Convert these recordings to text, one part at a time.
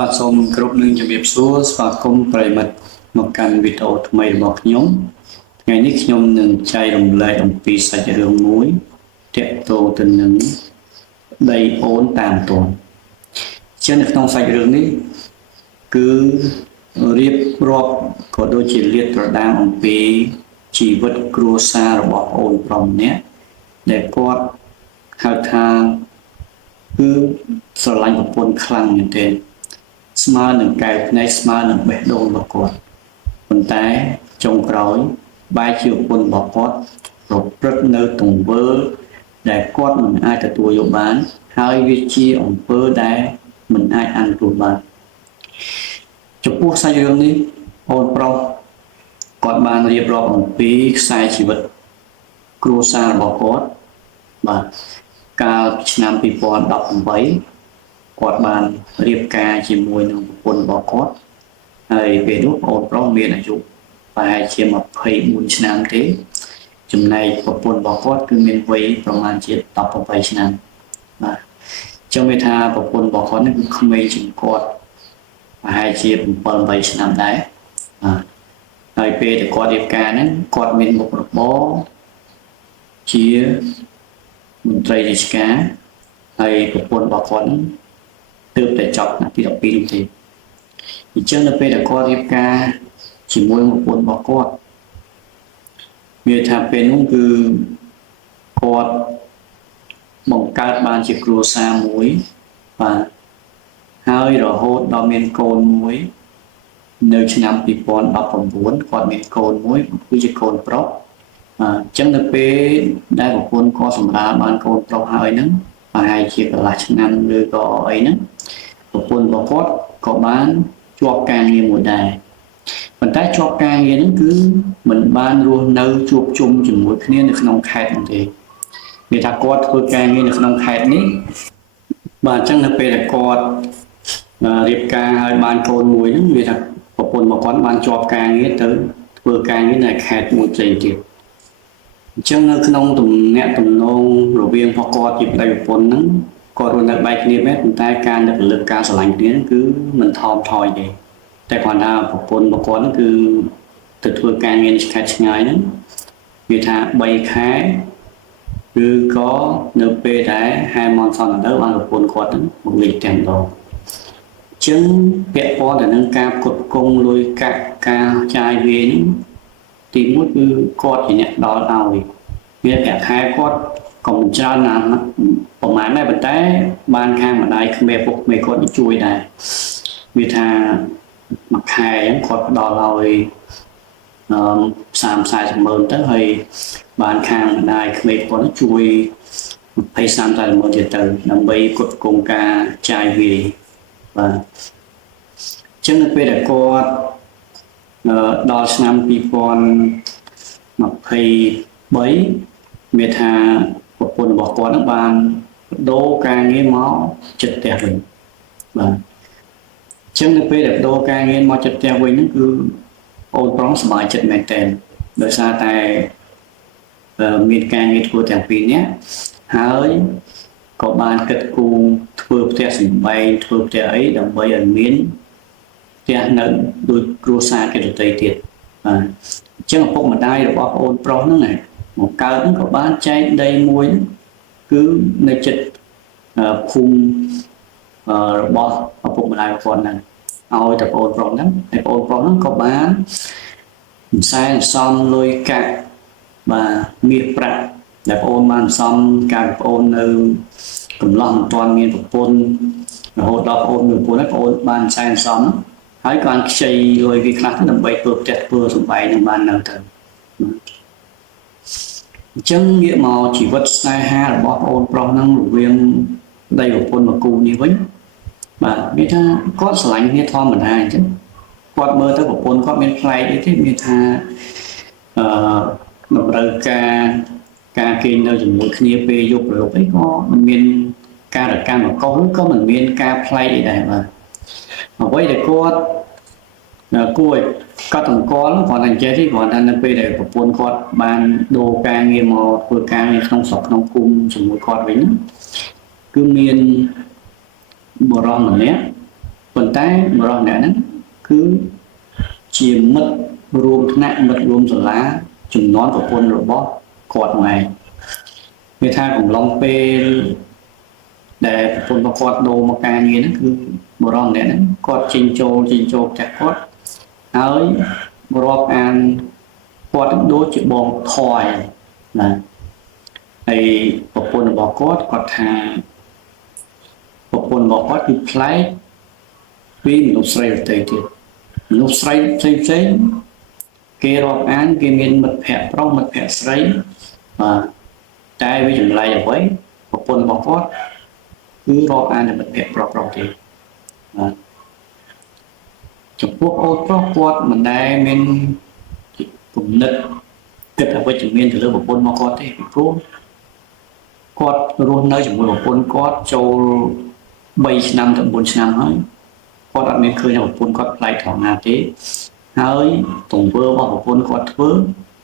បាទសូមគោរពនឹងជំរាបសួរស្វាគមន៍ប្រិមិត្តមកកាន់វីដេអូថ្មីរបស់ខ្ញុំថ្ងៃនេះខ្ញុំនឹងចែករំលែកអំពីសាច់រឿងមួយទាក់ទងទៅនឹងប្តីអូនតាមទាន់ជានៅក្នុងសាច់រឿងនេះគឺរៀបរាប់ក៏ដូចជាលាតត្រដាងអំពីជីវិតគ្រួសាររបស់អូនប្រុសម្នាក់ដែលគាត់ហៅថាគឺស្រឡាញ់ប្រពន្ធខ្លាំងមែនទែនស្មើនឹងកែវភ្នែកស្មើនឹងបេះដូងរបស់គាត់ប៉ុន្តែចុងក្រោយបែរជាប្រពន្ធរបស់គាត់ប្រព្រឹត្តនៅទង្វើដែលគាត់មិនអាចទទួលយកបានហើយវាជាអំពើដែលមិនអាចអនុគ្រោះបានចំពោះសាច់រឿងនេះអូនប្រុសគាត់បានរៀបរាប់អំពីខ្សែជីវិតគ្រួសាររបស់គាត់បាទកាលពីឆ្នាំ2018គាត់បានរៀបការជាមួយនឹងប្រពន្ធរបស់គាត់ហើយពេលនោះអូនប្រុសមានអាយុប្រហែលជា24ឆ្នាំទេចំណែកប្រពន្ធរបស់គាត់គឺមានវ័យប្រហែលជា18ឆ្នាំបាទចង់និយាយថាប្រពន្ធរបស់គាត់នេះគឺក្មេងជាងគាត់ប្រហែលជា7-8ឆ្នាំដែរបាទហើយពេលដែលគាត់រៀបការហ្នឹងគាត់មានមុខរបរជាមន្ត្រីរាជការហើយប្រពន្ធរបស់គាត់ទើបតែចប់ឆ្នាំទី12នោះទេអញ្ចឹងនៅពេលដែលគាត់រៀបការជាមួយប្រពន្ធរបស់គាត់មានថាពេលនោះគឺគាត់បង្កើតបានជាគ្រួសារមួយបាទហើយរហូតដល់មានកូនមួយនៅឆ្នាំ2019គាត់មានកូនមួយគឺជាកូនប្រុសអញ្ចឹងនៅពេលដែលប្រពន្ធគាត់សម្រាលបានកូនប្រុសហើយហ្នឹងប្រហែលជាកន្លះឆ្នាំឬក៏អីហ្នឹងប្រពន្ធរបស់គាត់ក៏បានជាប់ការងារមួយដែរប៉ុន្តែជាប់ការងារហ្នឹងគឺមិនបានរស់នៅជួបជុំជាមួយគ្នានៅក្នុងខេត្តនោះទេមានថាគាត់ធ្វើការងារនៅក្នុងខេត្តនេះបាទអញ្ចឹងនៅពេលដែលគាត់រៀបការឲ្យបានកូនមួយហ្នឹងវាថាប្រពន្ធរបស់គាត់បានជាប់ការងារទៅធ្វើការងារនៅខេត្តមួយផ្សេងទៀតអញ្ចឹងនៅក្នុងទំនាក់ទំនងរវាងពួកគាត់ជាប្តីប្រពន្ធហ្នឹងគាត់រស់នៅបែកគ្នាមែនប៉ុន្តែការនឹករលឹកការស្រឡាញ់គ្នាគឺមិនថមថយទេតែគាត់ថាប្រពន្ធរបស់គាត់ហ្នឹងគឺទៅធ្វើការងារឆ្ងាយហ្នឹងវាថា3ខែឬក៏នៅពេលដែលហែមនសនទៅបានប្រពន្ធគាត់ហ្នឹងមកលេខទាំងដងអញ្ចឹងពាក់ព័ន្ធទៅនឹងការផ្គត់ផ្គង់លុយកាក់ការចាយវាយហ្នឹងទីមួយគឺគាត់ជាអ្នកដល់ឲ្យវាប្រាក់ខែគាត់ក៏មិនច្រើនណាស់ប្រហែលដែរប៉ុន្តែបានខាងម្ដាយក្មេពុកក្មេគាត់ជួយដែរវាថាមួយខែគាត់ផ្ដល់ឲ្យ30-40 ម៉ឺនទៅហើយបានខាងម្ដាយក្មេគាត់ជួយ20-30 ម៉ឺនទៀតទៅដើម្បីផ្គត់ផ្គង់ការចាយវាយបាទអញ្ចឹងនៅពេលដែលគាត់ដល់ឆ្នាំ2023មានថាប្រពន្ធរបស់គាត់នឹងបានដូរការងារមកចិត្តផ្ទះវិញបាទអញ្ចឹងនៅពេលដែលដូរការងារមកចិត្តផ្ទះវិញហ្នឹងគឺអូនប្រុសសប្បាយចិត្តមែនទែនដោយសារតែមានការងារធ្វើទាំងពីរនាក់ហើយក៏បានគិតគូរធ្វើផ្ទះសម្បែងធ្វើផ្ទះអីដើម្បីឲ្យមានផ្ទះនៅដូចគ្រួសារគេដទៃទៀតបាទអញ្ចឹងឪពុកម្ដាយរបស់អូនប្រុសហ្នឹងមកកើតហ្នឹងក៏បានចែកដីមួយគឺនៅចិត្តភូមិរបស់ឪពុកម្ដាយរបស់គាត់ហ្នឹងឲ្យតែបងប្រុសហ្នឹងហើយបងប្រុសហ្នឹងក៏បានសែនសំលុយកាក់បាទមាសប្រាក់ដែលបងបានសំការបងនៅកំឡោះមិនទាន់មានប្រពន្ធរហូតដល់បងមានប្រពន្ធហើយបងបានសែនសំហើយក៏បានខ្ចីលុយវាខ្លះទៅដើម្បីធ្វើផ្ទះធ្វើសំបែងនឹងបាននៅទៅអញ្ចឹងងាកមកជីវិតស្នេហារបស់បងប្រុសហ្នឹងរវាងប្តីប្រពន្ធមកគូនេះវិញបាទមានថាគាត់ស្រឡាញ់គ្នាធម្មតាអញ្ចឹងគាត់មើលទៅប្រពន្ធគាត់មានផ្លែកអីទេមានថាតម្រូវការគេនៅជាមួយគ្នាពេលយប់ព្រលប់អីក៏មិនមានការរកម្មកុសឬក៏មិនមានការផ្លែកអីដែរបាទអ្វីដែលគាត់គួរកាត់តម្កល់គាត់តែនិយាយទេគាត់ថានៅពេលដែលប្រពន្ធគាត់បានដូរការងារមកធ្វើការងារក្នុងស្រុកក្នុងភូមិជាមួយគាត់វិញគឺមានបរិសម្នាក់ ប៉ុន្តែបរិះម្នាក់ហ្នឹងគឺជាមិត្តរួមថ្នាក់មិត្តរួមសាលាចំនួនប្រពន្ធរបស់គាត់ហ្នឹងឯងវាថាកំឡុងពេលដែលប្រពន្ធរបស់គាត់ដូរមកការងារហ្នឹងគឺបរិះម្នាក់ហ្នឹងគាត់ចេញចូលផ្ទះគាត់ហើយរាប់អានគាត់ដូចជាបងថយណាហើយប្រពន្ធរបស់គាត់ថាប្រពន្ធរបស់គាត់គឺប្លែកពីមនុស្សស្រីដទៃទៀតមនុស្សស្រីផ្សេងគេរាប់អានគេមានមិត្តភ័ក្តិប្រុសមិត្តភ័ក្តិស្រីបាទតែវាចម្លែកអ្វីប្រពន្ធរបស់គាត់គឺរាប់អានតែមិត្តភ័ក្តិប្រុសទេបាទចំពោះអូនប្រុសគាត់មិនដែលមានគំនិតគិតអវិជ្ជមានទៅលើប្រពន្ធរបស់គាត់ទេពីព្រោះគាត់រស់នៅជាមួយប្រពន្ធគាត់ចូល3ឆ្នាំទៅ4ឆ្នាំហើយគាត់អត់មានឃើញថាប្រពន្ធគាត់ប្លែកត្រង់ណាទេហើយទង្វើរបស់ប្រពន្ធគាត់ធ្វើ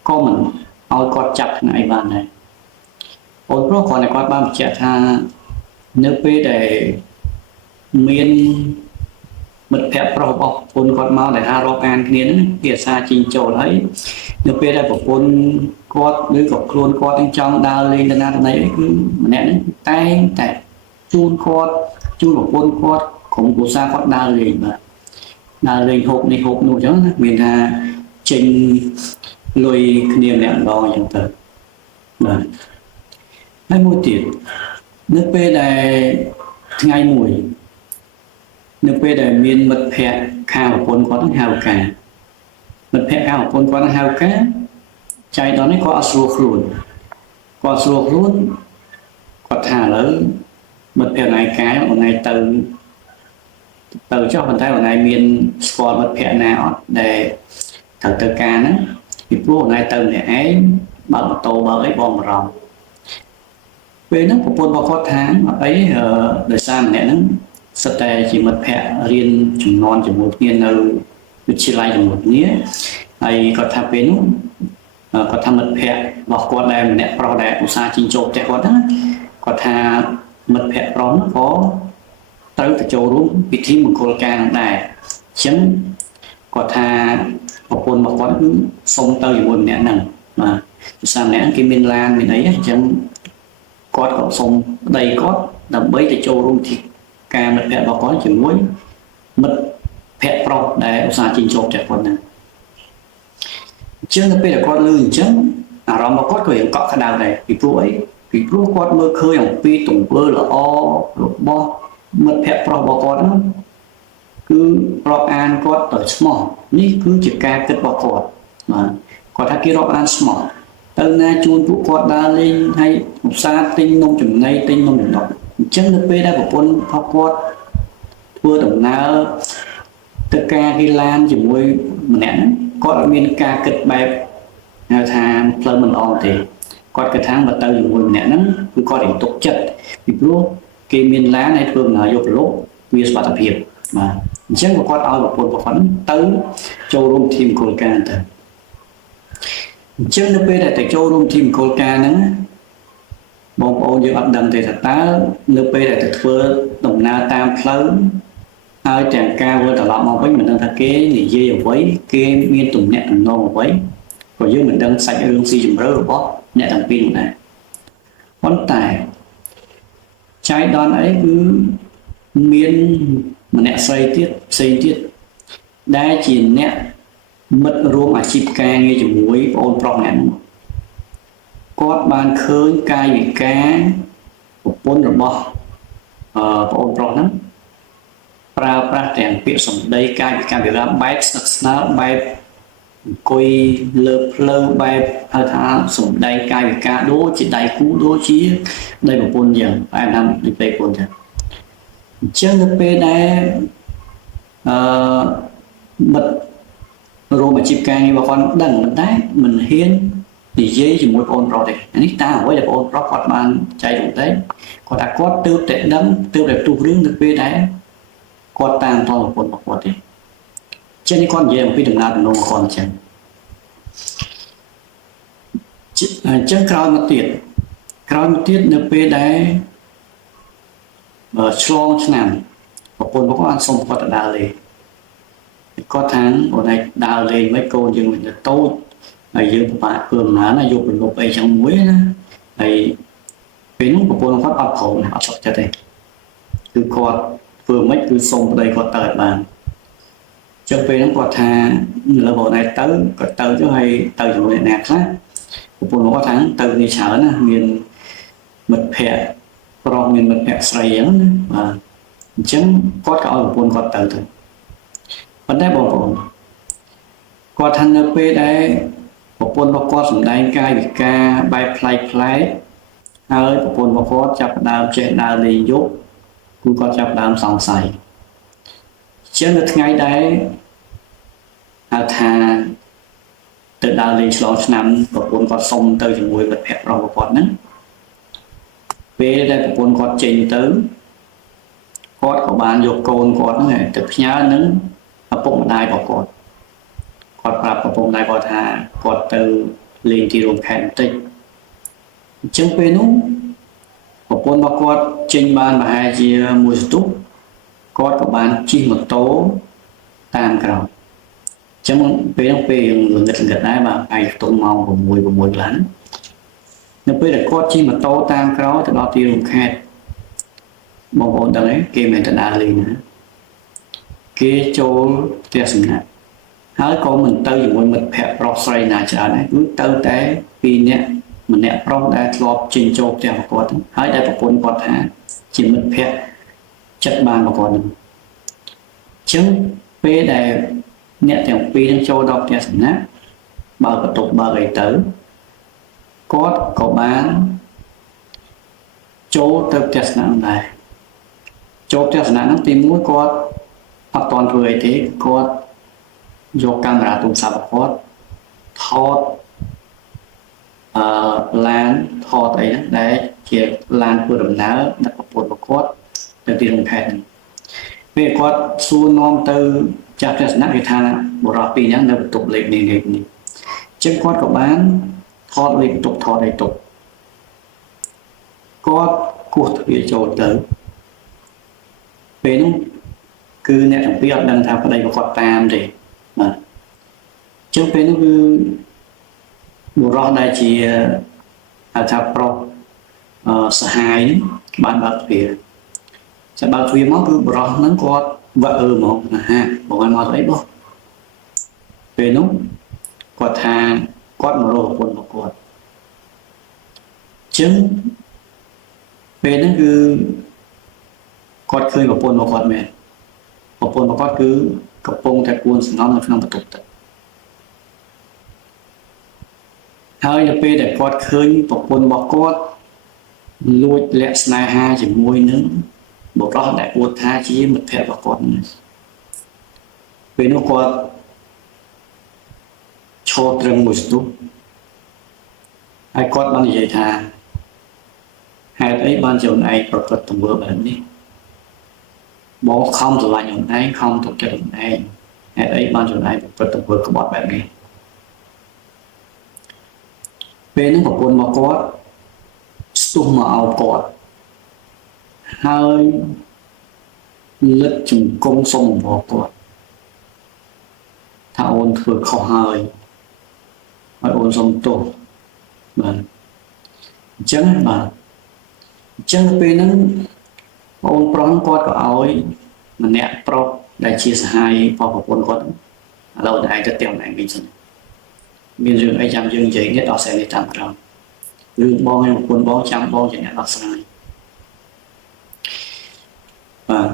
ក៏មិនឲ្យគាត់ចាប់ថ្ងៃបានដែរអូនប្រុសគាត់បានបញ្ជាក់ថានៅពេលដែលមានមិត្តភ័ក្តិប្រុសរបស់ប្រពន្ធគាត់មកដែលថារាប់អានគ្នាហ្នឹងគេអាសាជីងចូលហើយនៅពេលដែលប្រពន្ធគាត់ឬក៏ខ្លួនគាត់ចង់ដើរលេងទៅណាទៅណីអីគឺម្នាក់ហ្នឹងតែងតែជូនគាត់ជូនប្រពន្ធគាត់ក្រុមគ្រួសារគាត់ដើរលេងបាទដើរលេងហូបនេះហូបនោះអញ្ចឹងណាមានថាចេញលុយគ្នាម្នាក់ម្ដងអញ្ចឹងទៅបាទហើយមួយទៀតនៅពេលដែលថ្ងៃមួយនៅពេលដែលមានមិត្តភ័ក្តិខាងប្រពន្ធគាត់ហៅការមិត្តភ័ក្តិខាងប្រពន្ធគាត់ហៅការចៃដន្យនេះគាត់អត់ស្រួលខ្លួនគាត់ថាឥឡូវមិត្តភ័ក្តិណៃកាយអូនឯងទៅចុះប៉ុន្តែអូនឯងមានស្គាល់មិត្តភ័ក្តិណាអត់ដែលត្រូវទៅការហ្នឹងពីព្រោះអូនឯងទៅម្នាក់ឯងបើកម៉ូតូបើកអីបងបារម្ភពេលហ្នឹងប្រពន្ធរបស់គាត់ថាអត់អីដោយសារម្នាក់ហ្នឹងសិតតែជាមិត្តភ័ក្តិរៀនចំនួនជាមួយគ្នានៅវិទ្យាល័យជាមួយគ្នាហើយគាត់ថាពេលនោះគាត់ថាមិត្តភ័ក្តិរបស់គាត់ដែលម្នាក់ប្រុសដែលឧស្សាហ៍ជីងចូលផ្ទះគាត់ហ្នឹងគាត់ថាមិត្តភ័ក្តិប្រុសហ្នឹងក៏ត្រូវទៅចូលរួមពិធីមង្គលការនឹងដែរអញ្ចឹងគាត់ថាប្រពន្ធរបស់គាត់គឺសុំទៅជាមួយម្នាក់ហ្នឹងបាទឧស្សាហ៍ម្នាក់ហ្នឹងគេមានឡានមានអីអញ្ចឹងគាត់ក៏សុំប្តីគាត់ដើម្បីទៅចូលរួមពិធីការមិត្តភ័ក្តិរបស់គាត់ជាមួយមិត្តភ័ក្តិប្រុសដែលឧស្សាហ៍ជីងចូលផ្ទះគាត់ហ្នឹងអញ្ចឹងនៅពេលដែលគាត់ឮអញ្ចឹងអារម្មណ៍របស់គាត់ក៏រៀងកក់ក្ដៅដែរពីព្រោះអីពីព្រោះគាត់មើលឃើញអំពីទង្វើល្អរបស់មិត្តភ័ក្តិប្រុសរបស់គាត់ហ្នឹងគឺរាប់អានគាត់ទៅស្មោះនេះគឺជាការគិតរបស់គាត់បាទគាត់ថាគេរាប់អានស្មោះទៅណាជួនពួកគាត់ដើរលេងហើយឧស្សាហ៍ទិញនំចំណីទិញនំចំណុកអញ្ចឹងនៅពេលដែលប្រពន្ធរបស់គាត់ធ្វើដំណើរទៅការគេឡានជាមួយម្នាក់ហ្នឹងគាត់អត់មានការគិតបែបហៅថាផ្លូវមិនល្អទេគាត់គិតថាបើទៅជាមួយម្នាក់ហ្នឹងគឺគាត់រៀងទុកចិត្តពីព្រោះគេមានឡានហើយធ្វើដំណើរយកប្រឡូកវាសុខភាពបាទអញ្ចឹងគាត់ឲ្យប្រពន្ធរបស់គាត់ទៅចូលរួមធីមគោលការណ៍ទៅអញ្ចឹងនៅពេលដែលទៅចូលរួមធីមគោលការណ៍ហ្នឹងបងប្អូនយើងអត់ដឹងទេថាតើនៅពេលដែលទៅធ្វើដំណើរតាមផ្លូវហើយទាំងការវិលត្រឡប់មកវិញមិនដឹងថាគេនិយាយអ្វីគេមានទំនាក់ទំនងអ្វីក៏យើងមិនដឹងសាច់រឿងស៊ីជម្រៅរបស់អ្នកទាំងពីរនោះដែរប៉ុន្តែចៃដន្យអីគឺមានម្នាក់ស្រីទៀតផ្សេងទៀតដែលជាអ្នកមិត្តរួមអាជីពការងារជាមួយបងប្រុសម្នាក់នោះគាត់បានឃើញកាយវិការប្រពន្ធរបស់បងប្រុសហ្នឹងប្រើប្រាស់ទាំងពាក្យសម្ដីកាយវិការបែបស្និទ្ធស្នាលបែបអង្គុយលើភ្លើងបែបហៅថាសម្ដែងកាយវិការដូចជាដៃគូដូចជាដៃប្រពន្ធអញ្ចឹងបែបណាដូចប្រពន្ធចឹងអញ្ចឹងនៅពេលដែលមិត្តរួមអាជីពការងាររបស់គាត់ដឹងប៉ុន្តែមិនហ៊ាននិយាយជាមួយបងប្រុសទេនេះតាមអ្វីដែលបងប្រុសគាត់បានចែករំលែកគាត់ថាគាត់ទើបតែដឹងទើបតែទូរឿងនៅពេលដែលគាត់តាមតប្រពន្ធរបស់គាត់ទេចឹងនេះគាត់និយាយអំពីដំណើរដំណងរបស់គាត់អញ្ចឹងក្រោយមកទៀតនៅពេលដែលឆ្លងឆ្នាំ pun có ăn xong có đào lên có tháng ở đây đào lên mấy cô nhưng mình là tốt này dương bạn cường nó là dùng một cây trong muối đó này pin của pun có ập hậu này ập sập cho đây cứ có vừa mấy cứ xong đây có tờ bàn cho pin nó có thà là bộ này tới có tới chứ hay tới rồi nè khác của pun có tháng từ đi chợ nè miền mật phẹ còn miền mật phẹ sấy mà chẳng có cả ở pun có tới thôi vấn đề bảo tồn có thành ở bên đây bộ pun có sủng đai cai bị ca bay play hơi bộ pun có chập đào trên đào lì giúp cũng có chập đào sòng sài chứ được ngay đấy thà từ đào lì lo năm bộ pun có sông tới những mùi vật hẹp rồi bộ pun nữa về đây bộ pun có trình tới có của bạn dục cồn có này thực nhá nứng bụng đai bảo cột pรับbụng đai bảo thà cột từ liền thì luôn khen tích chứng về nó bụng bảo cột trên bàn mà hai chia mùi túc cột của bạn chi một tố tam cầu chứng về nó về ngật ai mà ai tụng mong của mùi lắm nó về là cột chi một tố tam cầu từ đó thì luôn khen một bộ đấy kia mình ta đã liền nữa cái chỗ tiệt sinh nè hãy có mình tới những mình phép pro say nè chờ này cứ tới té vì nè mình nè pro đã lọp trên chỗ tiệt một con hãy đại một con hả chỉ mình phép chất bàn một con chứng về đây nè thì vì đang chỗ đọc tiệt sinh nè bao cái tục bao cái tới có bán chỗ tới tiệt sinh này chỗ tiệt sinh nó tìm mũi có hoặc toàn người thì có vô camera tung sập có thọt lan thọt ấy đấy chỉ lan vừa đầm ná đặt vào bột có được tiền thèn về có su non từ chặt chẽ nát cái thang bộ rạp pin nhá được tục lệnh này chân quát của bán thọt lệnh tục thọt này tục có cuộc thì chỗ tới về nó cứ nè thằng biết đang tham ở đây có tam thì mà trước bên nó cứ bộ rõ đây chỉ tham pro hai bạn bạc phía sẽ bạc phía máu cứ bộ rõ nó có vợ một ha bộ anh nói đấy không về nó có thà quát một rồi quần một quạt chứ về nó cứ quát khơi một quần một quạt mẹ một phần có cứ cặp bông theo cuốn nó là không tục tự hơi là pe để quạt khơi một phần bọc quạt lùi lẹ snai ha chỉ môi nướng bộ đó đại quạt tha chỉ một thẻ bọc quạt về nó quạt cho trăng một chút ai quạt bằng gì tha hai ấy ban chiều này bật bật tầm bữa bệnh đi bố không từ lại những ấy không thuộc cho những ấy hãy ấy ban chỗ này phải tập vượt của bọn bạn này bên nó một quân mà có sung màu cọt hơi lật chừng công sông vào cọt thảo ôn thừa khó hơi hỏi ôn sông tổ mà chẳng mà chẳng bên nó ôn prong quát của ơi mà nè pro đại chia hai vào một quân quát lâu đại cho tiền này mình xin miền rừng ai chăm dương gì nhất đó sẽ đi làm rồi rừng bom hay một quân bom chăm bom chỉ nè đó sai và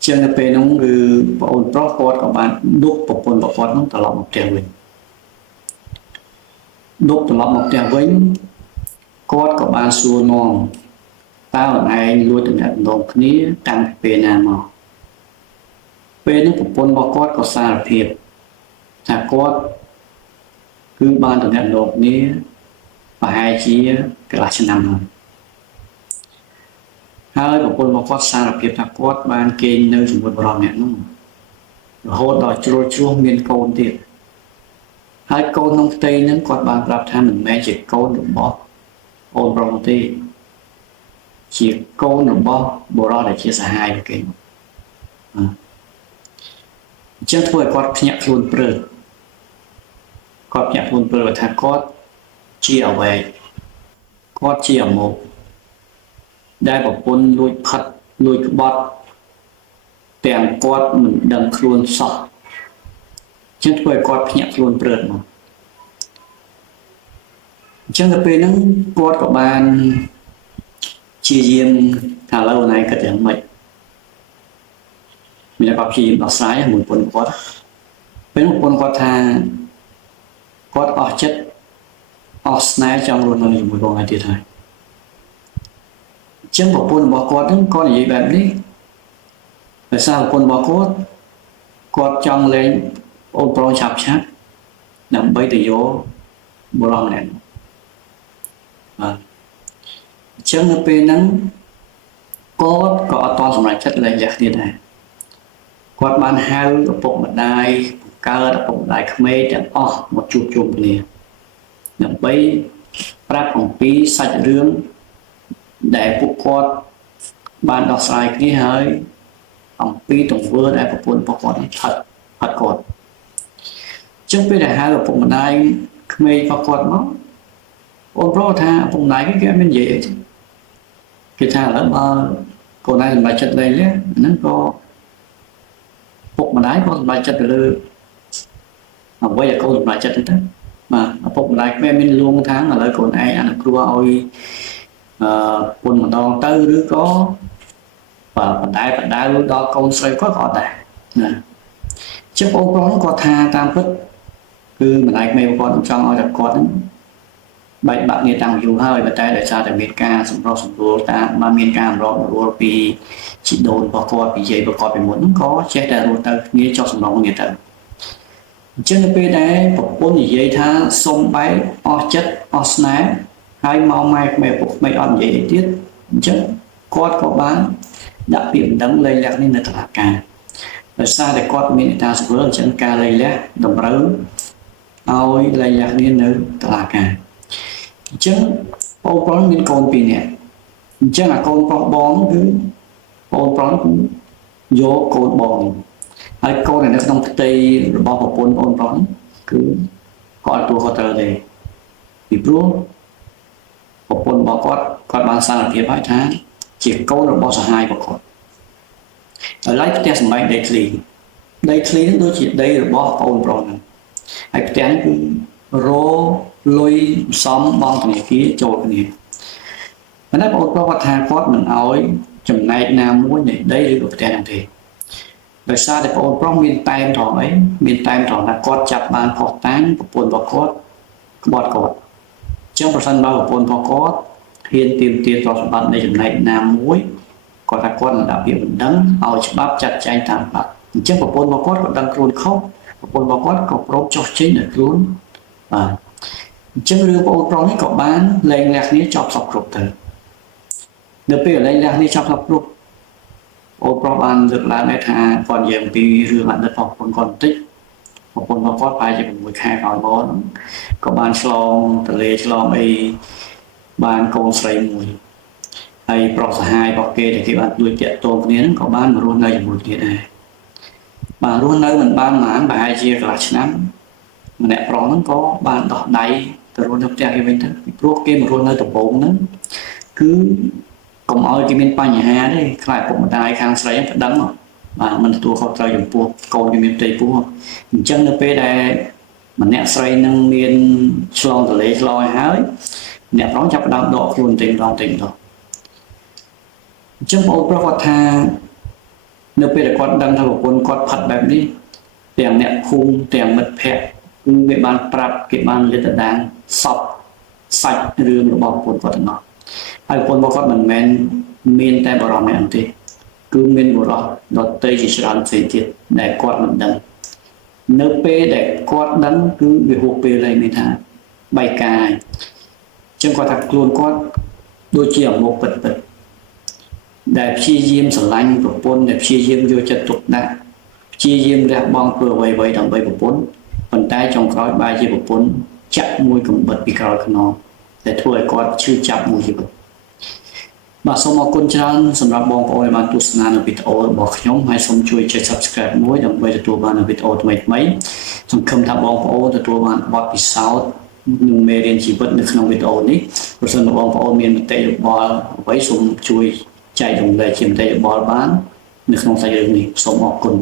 trên cái bên nó cứ ôn pro quát của bạn đúc một quân một quát nó tập lọc một trèo mình đúc tập lọc một trèo với quát của bạn xua non tao này luôn từ nhận đồng ní tăng về nào mà về nó cũng quân bao quát có xa thiệp là quát cứ ban từ nhận đồng ní và hai chí cái là năm rồi hai của quân bao quát xa thiệp là quát ban kênh nơi chúng tôi bảo nhận nó hốt đòi chua miền côn tiệt hai côn nông tây nó quát ban gặp tham mình mẹ chỉ côn được bỏ ôn bảo tây chỉ câu nó bao bộ ra để chia sẻ hai cái ចឹងធ្វើឲ្យគាត់ភ្ញាក់ខ្លួនព្រឺគាត់ភ្ញាក់ខ្លួនព្រឺថាគាត់ជាអ្វីគាត់ជាអមុខដែលប្រពន្ធលួចផិតលួចក្បត់ទាំងគាត់មិនដឹងខ្លួនសោះចឹងធ្វើឲ្យគាត់ភ្ញាក់ខ្លួនព្រឺមកចឹងទៅពេលហ្នឹងគាត់ក៏បានជាយាមថាឥឡូវណៃគិតយ៉ាងម៉េចមានតែគាត់ព្យាយាមដោះស្រាយមួយប្រពន្ធគាត់ពេលប្រពន្ធគាត់ថាគាត់អស់ចិត្តអស់ស្នេហ៍ចង់រស់នៅជាមួយបងឯទៀតហើយចឹងប្រពន្ធរបស់គាត់ហ្នឹងក៏និយាយបែបនេះដោយសារប្រពន្ធរបស់គាត់ចង់លេងអូនប្រុសឆាប់ដើម្បីទៅយកបរិសម្នាក់បាទអញ្ចឹងនៅពេលហ្នឹងគាត់ក៏អត់តសម្រេចចិត្តលែងលះគ្នាដែរគាត់បានហៅឪពុកម្ដាយបង្កើតឪពុកម្ដាយក្មេកទាំងអស់មកជួបជុំគ្នាដើម្បីប្រាប់អំពីសាច់រឿងដែលពួកគាត់បានដោះស្រាយគ្នាហើយអំពីទង្វើដែលប្រពន្ធរបស់គាត់ផិតគាត់ចឹងពេលដែលហៅឪពុកម្ដាយក្មេករបស់គាត់មកអូនប្រុសថាឪពុកម្ដាយគេអត់មាននិយាយអីទេគេថាឥឡូវបើកូនឯងសម្រេចចិត្តលែងលះហ្នឹងក៏ឪពុកម្ដាយក៏សម្រេចចិត្តទៅលើអ្វីដែលកូនសម្រេចចិត្តទៅបាទឪពុកម្ដាយក្មេកមានលួងថាឥឡូវកូនឯងអនុគ្រោះឲ្យពុនម្ដងទៅឬក៏បណ្ដៅដល់កូនស្រីគាត់ក៏អត់ដែរណាចឹងបងប្រុសគាត់ថាតាមពិតគឺម្ដាយក្មេកគាត់ចង់ឲ្យតែគាត់ហ្នឹងបែកបាក់គ្នាតាំងយូរហើយប៉ុន្តែដោយសារតែមានការសម្រុះសម្រួលបានមានការសម្រុះសម្រួលពីជីដូនរបស់គាត់ពីយាយរបស់គាត់ពីមុនហ្នឹងក៏ចេះតែរស់ទៅគ្នាចោះសំឡងគ្នាទៅអញ្ចឹងនៅពេលដែលប្រពន្ធនិយាយថាសុំបែកអស់ចិត្តអស់ស្នេហ៍ហើយមកម៉ែក្មេកពុកក្មេកអត់និយាយអីទៀតអញ្ចឹងគាត់ក៏បានដាក់ពាក្យបណ្ដឹងលែងលះនេះនៅតុលាការដោយសារតែគាត់មានឯកសារអញ្ចឹងការលែងលះតម្រូវឲ្យលែងលះនេះនៅតុលាការអញ្ចឹងបងប្រុសមានកូន2នាក់អញ្ចឹងអាកូនប្រុសបងគឺបងប្រុសយកកូនបងហើយកូននៅក្នុងផ្ទៃរបស់ប្រពន្ធបងប្រុសគឺគាត់ទទួលខុសត្រូវទេពីព្រោះប្រពន្ធរបស់គាត់បានសារភាពហើយថាជាកូនរបស់សហាយរបស់គាត់ឥឡូវផ្ទះសម្បែងដីធ្លីនឹងដូចជាដីរបស់បងប្រុសហ្នឹងហើយផ្ទះនេះគឺរលុយសំបងធនាគារចូលគ្នាប៉ុន្តែបងប្រុសគាត់ថាគាត់មិនអោយចំណែកណាមួយនៃដីឬក៏ផ្ទះហ្នឹងទេដោយសារតែបងប្រុសមានតែមត្រង់អីមានតែមត្រង់ថាគាត់ចាប់បានផុសតាំងប្រពន្ធរបស់គាត់ក្បត់គាត់អញ្ចឹងប្រសិនបើប្រពន្ធរបស់គាត់ហ៊ានទាមទារទ្រព្យសម្បត្តិនៃចំណែកណាមួយគាត់ថាគាត់នឹងដាក់ពាក្យបណ្ដឹងឲ្យច្បាប់ចាត់ចែងតាមច្បាប់អញ្ចឹងប្រពន្ធរបស់គាត់ក៏ដឹងខ្លួនខុសប្រពន្ធរបស់គាត់ក៏ព្រមចុះចេញដោយខ្លួនបាទអញ្ចឹងរឿងបងប្រុសនេះក៏បានលែងលះគ្នាចប់សពគ្រប់ទៅនៅពេលលែងលះគ្នាចប់សពគ្រប់អូនប្រុសបានលើកឡើងថាគាត់និយាយអំពីរឿងអតីតរបស់ប្រពន្ធគាត់បន្តិចប្រពន្ធរបស់គាត់ប្រហែលជា6ខែក្រោយមកក៏បានឆ្លងទលេឆ្លងអីបានកូនស្រីមួយហើយប្រុសសហាយរបស់គេដែលគេបានជួយតាក់ទងគ្នាហ្នឹងក៏បានមករស់នៅជាមួយគ្នាដែរបាទរស់នៅមិនបានប៉ុន្មានប្រហែលជាកន្លះឆ្នាំម្នាក់ប្រុសហ្នឹងក៏បានដោះដៃទៅរស់នៅផ្ទះគេវិញទៅពីព្រោះគេមករស់នៅដំបូងហ្នឹងគឺកុំឲ្យគេមានបញ្ហាទេខ្លាចពុកម្ដាយខាងស្រីហ្នឹងប្តឹងបាទមិនទទួលខុសត្រូវចំពោះកូនគេមានផ្ទៃពោះអញ្ចឹងនៅពេលដែលម្នាក់ស្រីនឹងមានឆ្លងទលេឆ្លងហើយអ្នកប្រុសចាប់ផ្ដើមដកខ្លួនតែម្ដងអញ្ចឹងបងប្រុសគាត់ថានៅពេលដែលគាត់ដឹងថាប្រពន្ធគាត់ផាត់បែបនេះទាំងអ្នកភូមិទាំងមិត្តភ័ក្តិគឺគេបានប្រាប់គេបានលាតត្រដាងសពសាច់រឿងរបស់ប្រពន្ធគាត់ទាំងអស់ហើយប្រពន្ធរបស់គាត់មិនមែនមានតែបរិមាណទេគឺមានបរិដតីជាច្រើនផ្សេងទៀតដែលគាត់មិនដឹងនៅពេលដែលគាត់ដឹងគឺវាហួសពេលហើយមានថាបែកកាយអញ្ចឹងគាត់ថាខ្លួនគាត់ដូចជាអមុខពិតដែលព្យាយាមស្រឡាញ់ប្រពន្ធដែលព្យាយាមយកចិត្តទុកដាក់ព្យាយាមរះបង់ធ្វើអ្វីដើម្បីប្រពន្ធប៉ុន្តែចុងក្រោយបែរជាប្រពន្ធចាក់មួយកំបិតពីក្រោយខ្នងដែលធ្វើឲ្យគាត់ឈឺចាប់មួយជីវិត បាទសូមអរគុណច្រើនសម្រាប់បងប្អូនដែលបានទស្សនានៅវីដេអូរបស់ខ្ញុំហើយសូមជួយចុច Subscribe មួយដើម្បីទទួលបាននូវវីដេអូថ្មីៗសង្ឃឹមថាបងប្អូនទទួលបានបទពិសោធន៍និងមេរៀនជីវិតនៅក្នុងវីដេអូនេះប្រសិនបើបងប្អូនមានមតិយោបល់អ្វីសូមជួយចែករំលែកជាមតិយោបល់បាននៅក្នុងសាច់រឿងនេះសូមអរគុណ